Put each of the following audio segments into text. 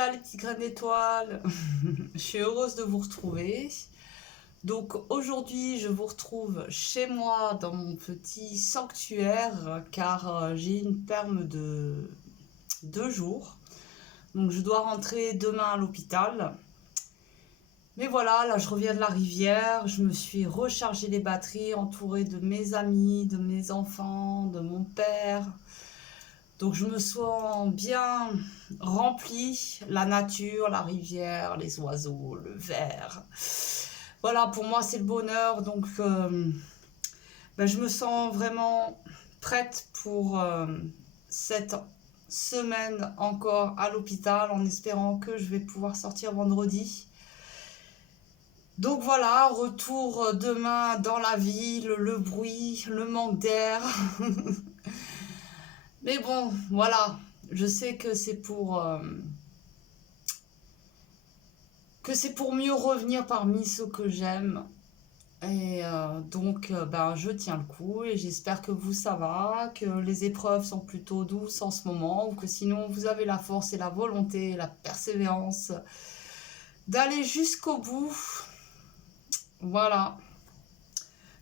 Hola les petits grains d'étoiles. Je suis heureuse de vous retrouver. Donc aujourd'hui je vous retrouve chez moi dans mon petit sanctuaire car j'ai une perme de 2 jours. Donc je dois rentrer demain à l'hôpital. Mais voilà, là je reviens de la rivière, je me suis rechargé les batteries entourée de mes amis, de mes enfants, de mon père. Donc je me sens bien remplie, la nature, la rivière, les oiseaux, le verre. Voilà, pour moi c'est le bonheur. Donc je me sens vraiment prête pour cette semaine encore à l'hôpital en espérant que je vais pouvoir sortir vendredi. Donc voilà, retour demain dans la ville, le bruit, le manque d'air. Mais bon, voilà, je sais que c'est pour mieux revenir parmi ceux que j'aime. Et je tiens le coup et j'espère que vous ça va, que les épreuves sont plutôt douces en ce moment ou que sinon vous avez la force et la volonté et la persévérance d'aller jusqu'au bout. Voilà.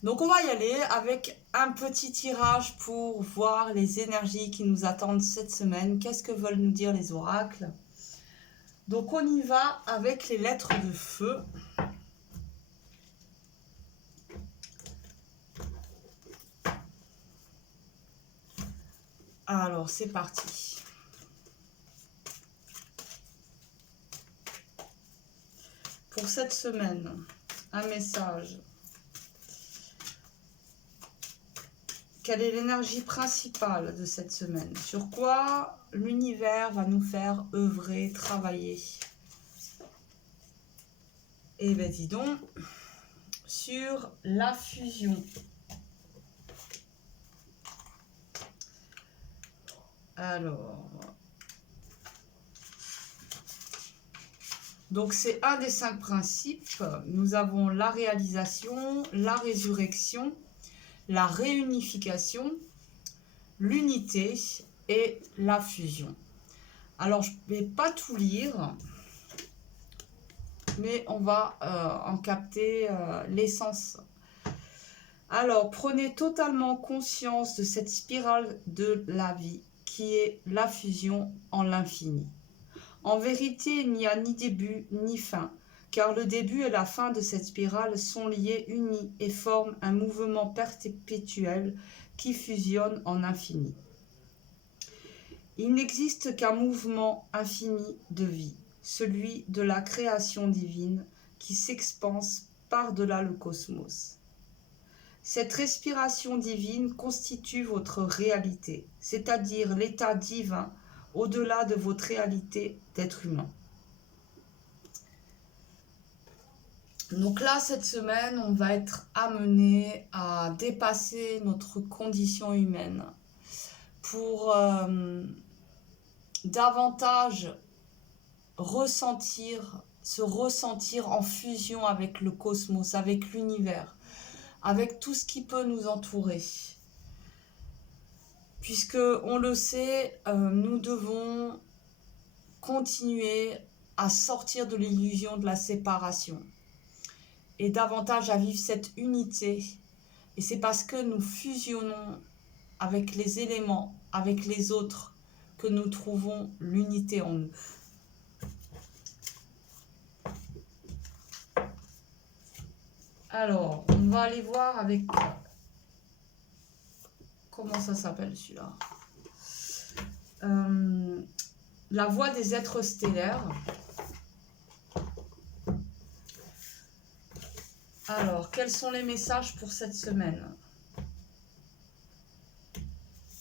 Donc on va y aller avec un petit tirage pour voir les énergies qui nous attendent cette semaine. Qu'est-ce que veulent nous dire les oracles? Donc on y va avec les lettres de feu. Alors c'est parti. Pour cette semaine, un message. Quelle est l'énergie principale de cette semaine? Sur quoi l'univers va nous faire œuvrer, travailler? Eh bien dis donc, sur la fusion. Alors, donc c'est un des 5 principes. Nous avons la réalisation, la résurrection, la réunification, l'unité et la fusion. Alors, je ne vais pas tout lire, mais on va en capter l'essence. Alors, prenez totalement conscience de cette spirale de la vie qui est la fusion en l'infini. En vérité, il n'y a ni début ni fin, car le début et la fin de cette spirale sont liés, unis et forment un mouvement perpétuel qui fusionne en infini. Il n'existe qu'un mouvement infini de vie, celui de la création divine qui s'expanse par-delà le cosmos. Cette respiration divine constitue votre réalité, c'est-à-dire l'état divin au-delà de votre réalité d'être humain. Donc là, cette semaine, on va être amené à dépasser notre condition humaine pour davantage se ressentir en fusion avec le cosmos, avec l'univers, avec tout ce qui peut nous entourer. Puisque, on le sait, nous devons continuer à sortir de l'illusion de la séparation et davantage à vivre cette unité. Et c'est parce que nous fusionnons avec les éléments, avec les autres, que nous trouvons l'unité en nous. Alors, on va aller voir avec... Comment ça s'appelle celui-là? La voix des êtres stellaires. Alors, quels sont les messages pour cette semaine?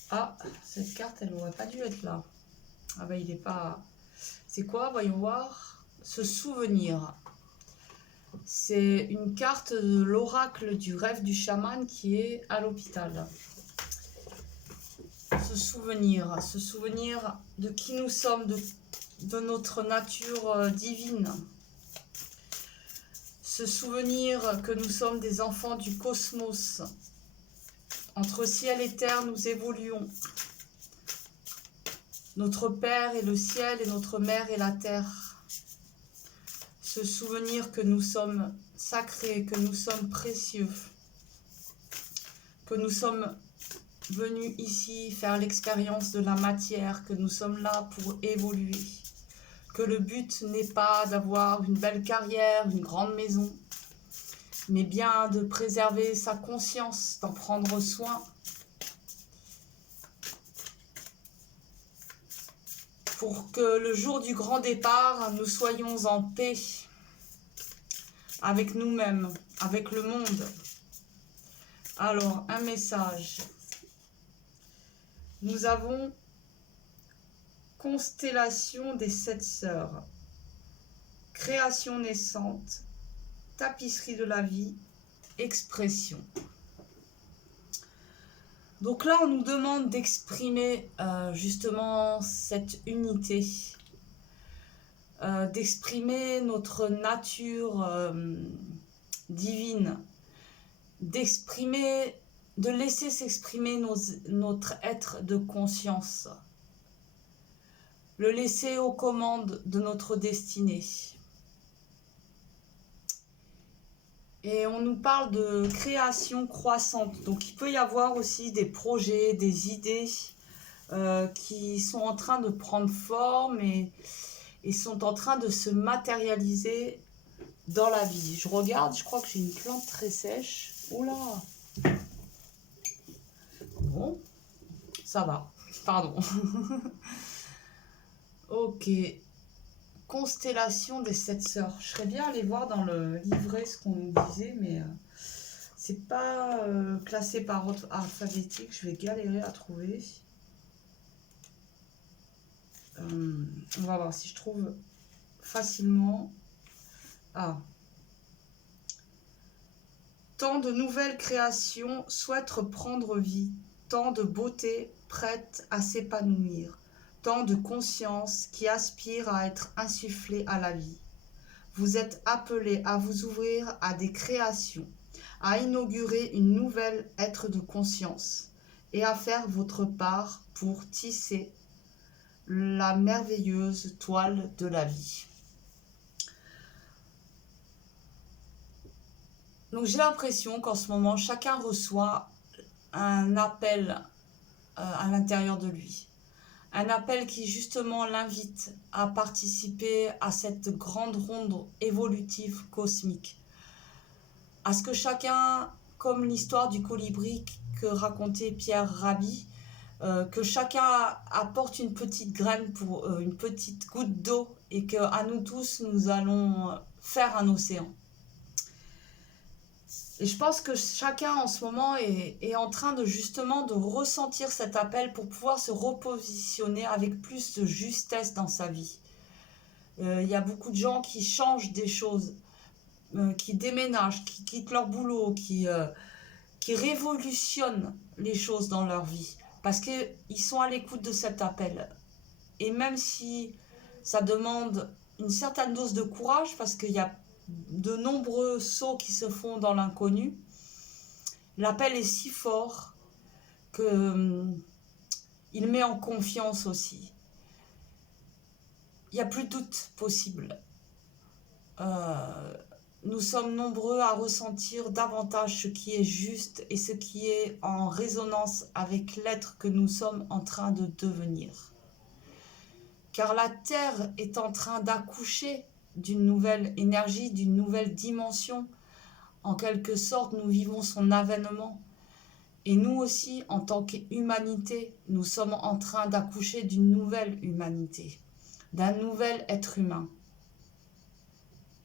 Ah, cette carte, elle n'aurait pas dû être là. Ah ben, il n'est pas... C'est quoi? Voyons voir. Se souvenir. C'est une carte de l'oracle du rêve du chaman qui est à l'hôpital. Se souvenir de qui nous sommes, de notre nature divine. Se souvenir que nous sommes des enfants du cosmos. Entre ciel et terre, nous évoluons. Notre Père est le ciel et notre Mère est la terre. Se souvenir que nous sommes sacrés, que nous sommes précieux, que nous sommes venus ici faire l'expérience de la matière, que nous sommes là pour évoluer, que le but n'est pas d'avoir une belle carrière, une grande maison, mais bien de préserver sa conscience, d'en prendre soin, pour que le jour du grand départ, nous soyons en paix avec nous-mêmes, avec le monde. Alors, un message. Nous avons constellation des 7 sœurs, création naissante, tapisserie de la vie, expression. Donc là, on nous demande d'exprimer justement cette unité, d'exprimer notre nature divine, de laisser s'exprimer notre être de conscience, le laisser aux commandes de notre destinée. Et on nous parle de création croissante. Donc il peut y avoir aussi des projets, des idées qui sont en train de prendre forme et sont en train de se matérialiser dans la vie. Je regarde, je crois que j'ai une plante très sèche. Oula! Bon, ça va. Pardon. Ok. Constellation des 7 sœurs. Je serais bien allée voir dans le livret ce qu'on nous disait, mais c'est pas classé par ordre alphabétique. Je vais galérer à trouver. On va voir si je trouve facilement. Ah. Tant de nouvelles créations souhaitent reprendre vie, tant de beauté prête à s'épanouir, tant de conscience qui aspire à être insufflée à la vie. Vous êtes appelés à vous ouvrir à des créations, à inaugurer une nouvelle être de conscience et à faire votre part pour tisser la merveilleuse toile de la vie. Donc j'ai l'impression qu'en ce moment, chacun reçoit un appel à l'intérieur de lui. Un appel qui justement l'invite à participer à cette grande ronde évolutive cosmique. À ce que chacun, comme l'histoire du colibri que racontait Pierre Rabhi, que chacun apporte une petite graine pour une petite goutte d'eau et qu'à nous tous, nous allons faire un océan. Et je pense que chacun en ce moment est en train de justement de ressentir cet appel pour pouvoir se repositionner avec plus de justesse dans sa vie. Il y a beaucoup de gens qui changent des choses, qui déménagent, qui quittent leur boulot, qui révolutionnent les choses dans leur vie parce qu'ils sont à l'écoute de cet appel. Et même si ça demande une certaine dose de courage parce qu'il y a de nombreux sauts qui se font dans l'inconnu, l'appel est si fort qu'il met en confiance aussi. Il n'y a plus de doute possible. Nous sommes nombreux à ressentir davantage ce qui est juste et ce qui est en résonance avec l'être que nous sommes en train de devenir. Car la Terre est en train d'accoucher d'une nouvelle énergie, d'une nouvelle dimension. En quelque sorte, nous vivons son avènement. Et nous aussi, en tant qu'humanité, nous sommes en train d'accoucher d'une nouvelle humanité, d'un nouvel être humain.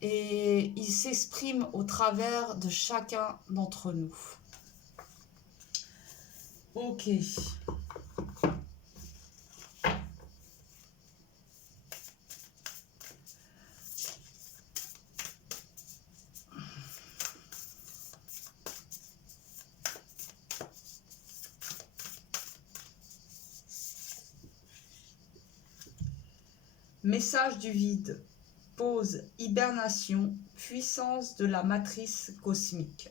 Et il s'exprime au travers de chacun d'entre nous. Ok. Message du vide. Pause, hibernation, puissance de la matrice cosmique.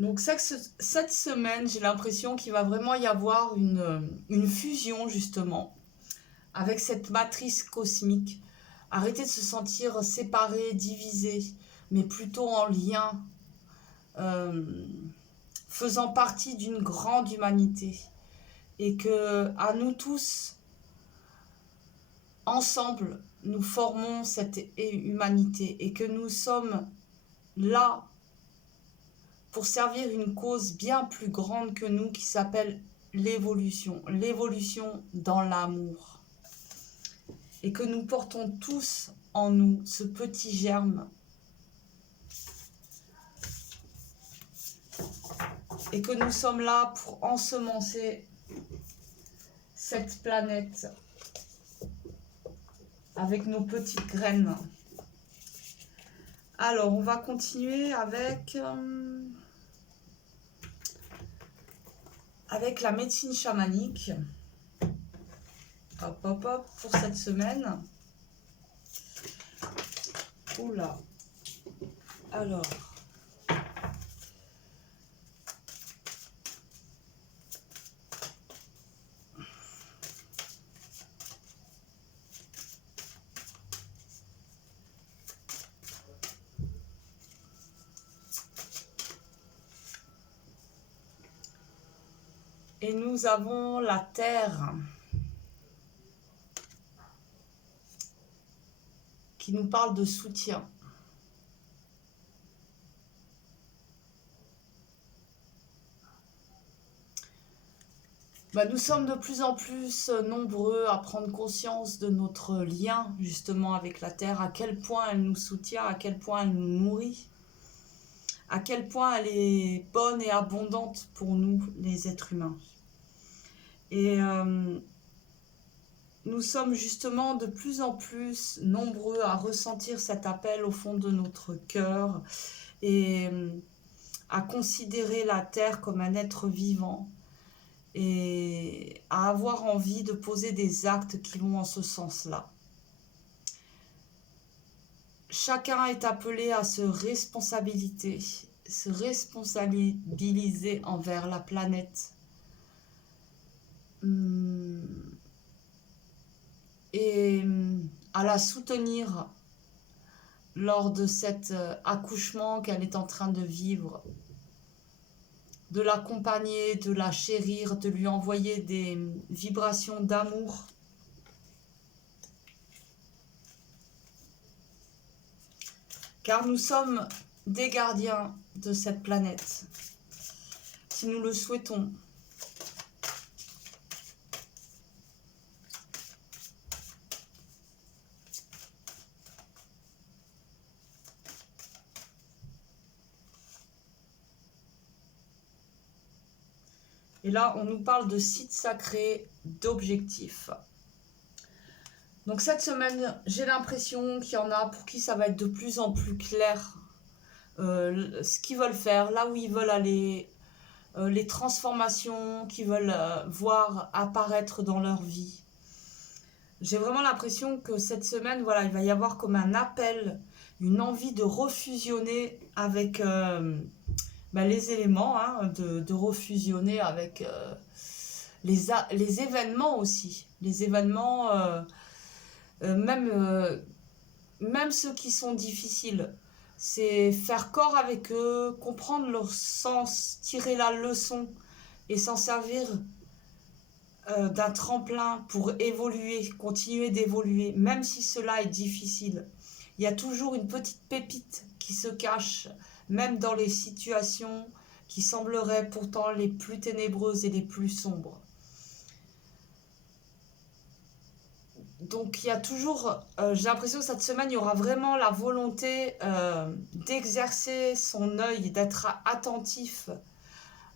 Donc cette semaine, j'ai l'impression qu'il va vraiment y avoir une fusion justement avec cette matrice cosmique. Arrêter de se sentir séparé, divisé, mais plutôt en lien, faisant partie d'une grande humanité. Et que à nous tous, ensemble, nous formons cette humanité et que nous sommes là pour servir une cause bien plus grande que nous qui s'appelle l'évolution dans l'amour. Et que nous portons tous en nous ce petit germe. Et que nous sommes là pour ensemencer cette planète avec nos petites graines. Alors, on va continuer avec la médecine chamanique. Hop, hop, hop, pour cette semaine. Oula. Alors. Et nous avons la terre qui nous parle de soutien. Nous sommes de plus en plus nombreux à prendre conscience de notre lien justement avec la terre, à quel point elle nous soutient, à quel point elle nous nourrit, à quel point elle est bonne et abondante pour nous, les êtres humains. Et nous sommes justement de plus en plus nombreux à ressentir cet appel au fond de notre cœur et à considérer la terre comme un être vivant et à avoir envie de poser des actes qui vont en ce sens-là. Chacun est appelé à se responsabiliser envers la planète. Et à la soutenir lors de cet accouchement qu'elle est en train de vivre, de l'accompagner, de la chérir, de lui envoyer des vibrations d'amour. Car nous sommes des gardiens de cette planète, si nous le souhaitons. Et là, on nous parle de sites sacrés, d'objectifs. Donc cette semaine, j'ai l'impression qu'il y en a pour qui ça va être de plus en plus clair ce qu'ils veulent faire, là où ils veulent aller, les transformations qu'ils veulent voir apparaître dans leur vie. J'ai vraiment l'impression que cette semaine, voilà, il va y avoir comme un appel, une envie de refusionner avec les éléments, de refusionner avec les événements aussi. Les événements, même ceux qui sont difficiles. C'est faire corps avec eux, comprendre leur sens, tirer la leçon et s'en servir d'un tremplin pour évoluer, continuer d'évoluer, même si cela est difficile. Il y a toujours une petite pépite qui se cache, même dans les situations qui sembleraient pourtant les plus ténébreuses et les plus sombres. Donc il y a toujours, j'ai l'impression que cette semaine, il y aura vraiment la volonté d'exercer son œil, d'être attentif,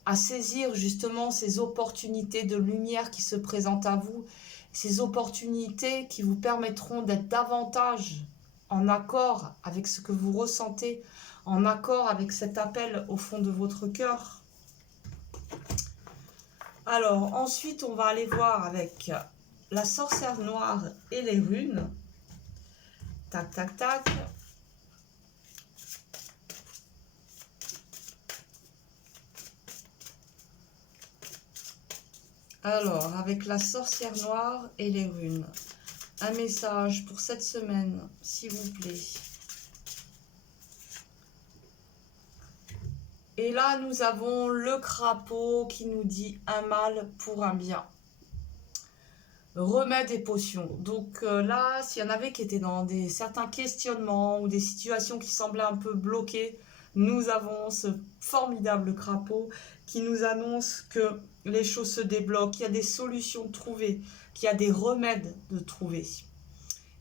à saisir justement ces opportunités de lumière qui se présentent à vous, ces opportunités qui vous permettront d'être davantage en accord avec ce que vous ressentez, en accord avec cet appel au fond de votre cœur. Alors ensuite, on va aller voir avec la sorcière noire et les runes. Tac, tac, tac. Alors, avec la sorcière noire et les runes, un message pour cette semaine, s'il vous plaît. Et là, nous avons le crapaud qui nous dit un mal pour un bien. Remède et potions. Donc là, s'il y en avait qui étaient dans certains questionnements ou des situations qui semblaient un peu bloquées, nous avons ce formidable crapaud qui nous annonce que les choses se débloquent, qu'il y a des solutions trouvées, qu'il y a des remèdes de trouver.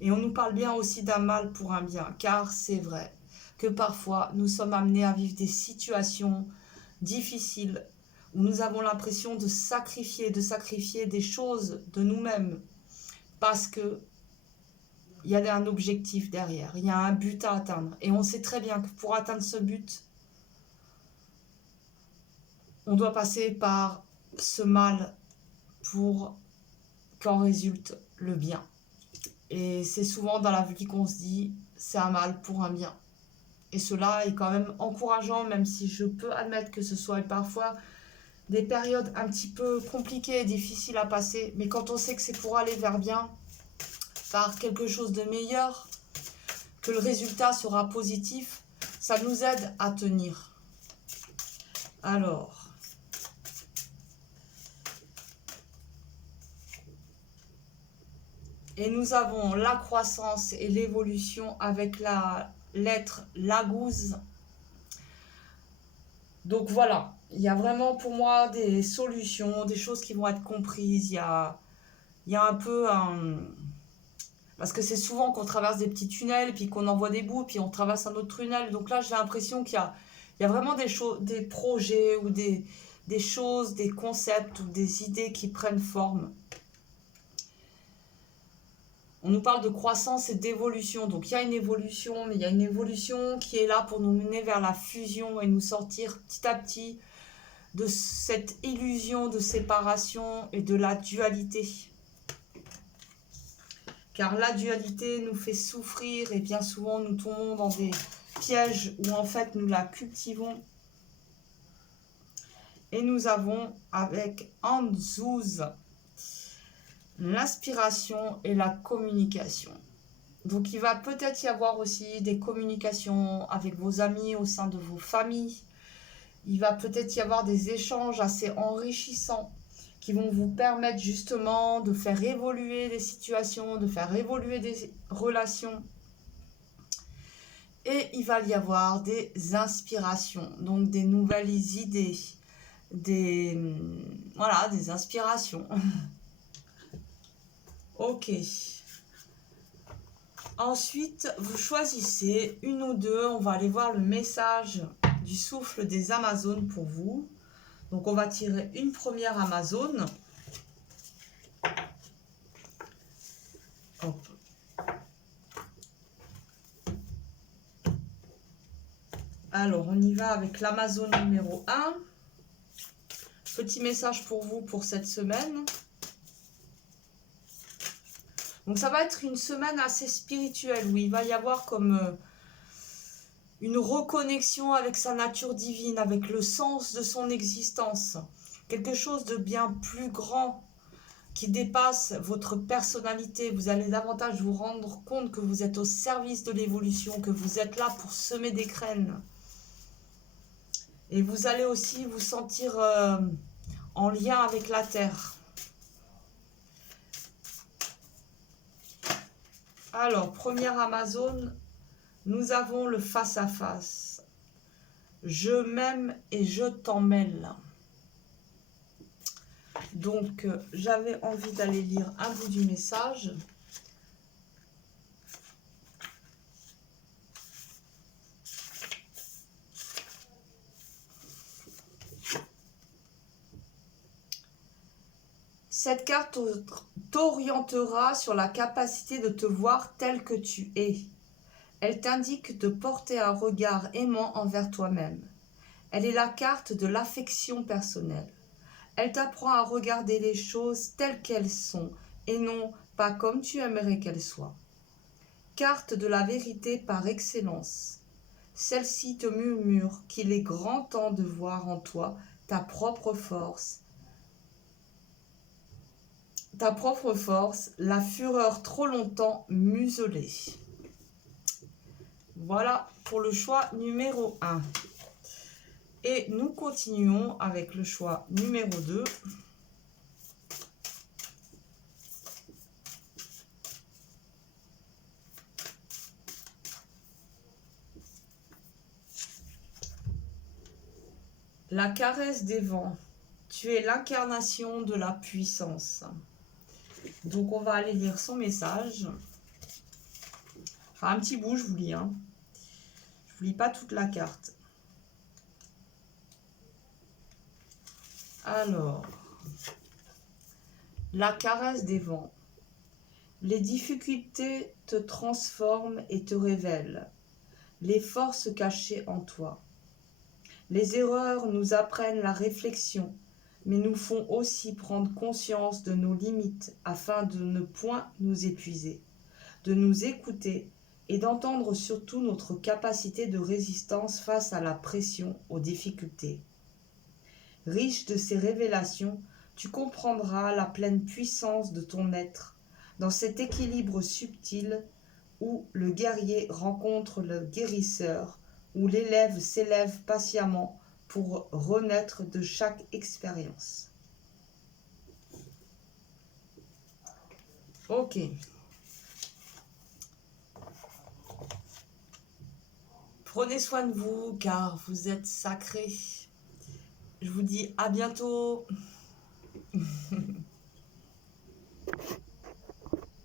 Et on nous parle bien aussi d'un mal pour un bien, car c'est vrai que parfois nous sommes amenés à vivre des situations difficiles où nous avons l'impression de sacrifier des choses de nous-mêmes parce que il y a un objectif derrière, il y a un but à atteindre. Et on sait très bien que pour atteindre ce but, on doit passer par ce mal pour qu'en résulte le bien. Et c'est souvent dans la vie qu'on se dit, c'est un mal pour un bien. Et cela est quand même encourageant, même si je peux admettre que ce soit parfois des périodes un petit peu compliquées et difficiles à passer. Mais quand on sait que c'est pour aller vers bien, par quelque chose de meilleur, que le résultat sera positif, ça nous aide à tenir. Alors, et nous avons la croissance et l'évolution avec la lettre Lagouze. Donc voilà, il y a vraiment pour moi des solutions, des choses qui vont être comprises. Il y a un peu un... Parce que c'est souvent qu'on traverse des petits tunnels, puis qu'on en voit des bouts, puis on traverse un autre tunnel. Donc là, j'ai l'impression qu'il y a vraiment des projets ou des choses, des concepts ou des idées qui prennent forme. On nous parle de croissance et d'évolution. Donc il y a une évolution, mais il y a une évolution qui est là pour nous mener vers la fusion et nous sortir petit à petit de cette illusion de séparation et de la dualité. Car la dualité nous fait souffrir et bien souvent nous tombons dans des pièges où en fait nous la cultivons. Et nous avons avec Anzouz l'inspiration et la communication. Donc il va peut-être y avoir aussi des communications avec vos amis au sein de vos familles. Il va peut-être y avoir des échanges assez enrichissants qui vont vous permettre justement de faire évoluer des situations, de faire évoluer des relations. Et il va y avoir des inspirations, donc des nouvelles idées, des inspirations. Ok. Ensuite, vous choisissez une ou deux. On va aller voir le message du souffle des Amazones pour vous. Donc, on va tirer une première Amazone. Hop. Alors, on y va avec l'Amazone numéro 1. Petit message pour vous pour cette semaine. Donc, ça va être une semaine assez spirituelle où il va y avoir comme une reconnexion avec sa nature divine, avec le sens de son existence. Quelque chose de bien plus grand qui dépasse votre personnalité. Vous allez davantage vous rendre compte que vous êtes au service de l'évolution, que vous êtes là pour semer des graines. Et vous allez aussi vous sentir en lien avec la terre. Alors, première Amazone, nous avons le face-à-face. Je m'aime et je t'en mêle. Donc, j'avais envie d'aller lire un bout du message. Cette carte t'orientera sur la capacité de te voir tel que tu es. Elle t'indique de porter un regard aimant envers toi-même. Elle est la carte de l'affection personnelle. Elle t'apprend à regarder les choses telles qu'elles sont et non pas comme tu aimerais qu'elles soient. Carte de la vérité par excellence. Celle-ci te murmure qu'il est grand temps de voir en toi ta propre force ta propre force, la fureur trop longtemps muselée. Voilà pour le choix numéro 1. Et nous continuons avec le choix numéro 2. La caresse des vents. Tu es l'incarnation de la puissance. Donc on va aller lire son message. Enfin, un petit bout, je vous lis. Je vous lis pas toute la carte. Alors, la caresse des vents. Les difficultés te transforment et te révèlent les forces cachées en toi. Les erreurs nous apprennent la réflexion, mais nous font aussi prendre conscience de nos limites afin de ne point nous épuiser, de nous écouter et d'entendre surtout notre capacité de résistance face à la pression, aux difficultés. Riche de ces révélations, tu comprendras la pleine puissance de ton être, dans cet équilibre subtil où le guerrier rencontre le guérisseur, où l'élève s'élève patiemment pour renaître de chaque expérience. Ok. Prenez soin de vous car vous êtes sacrés. Je vous dis à bientôt.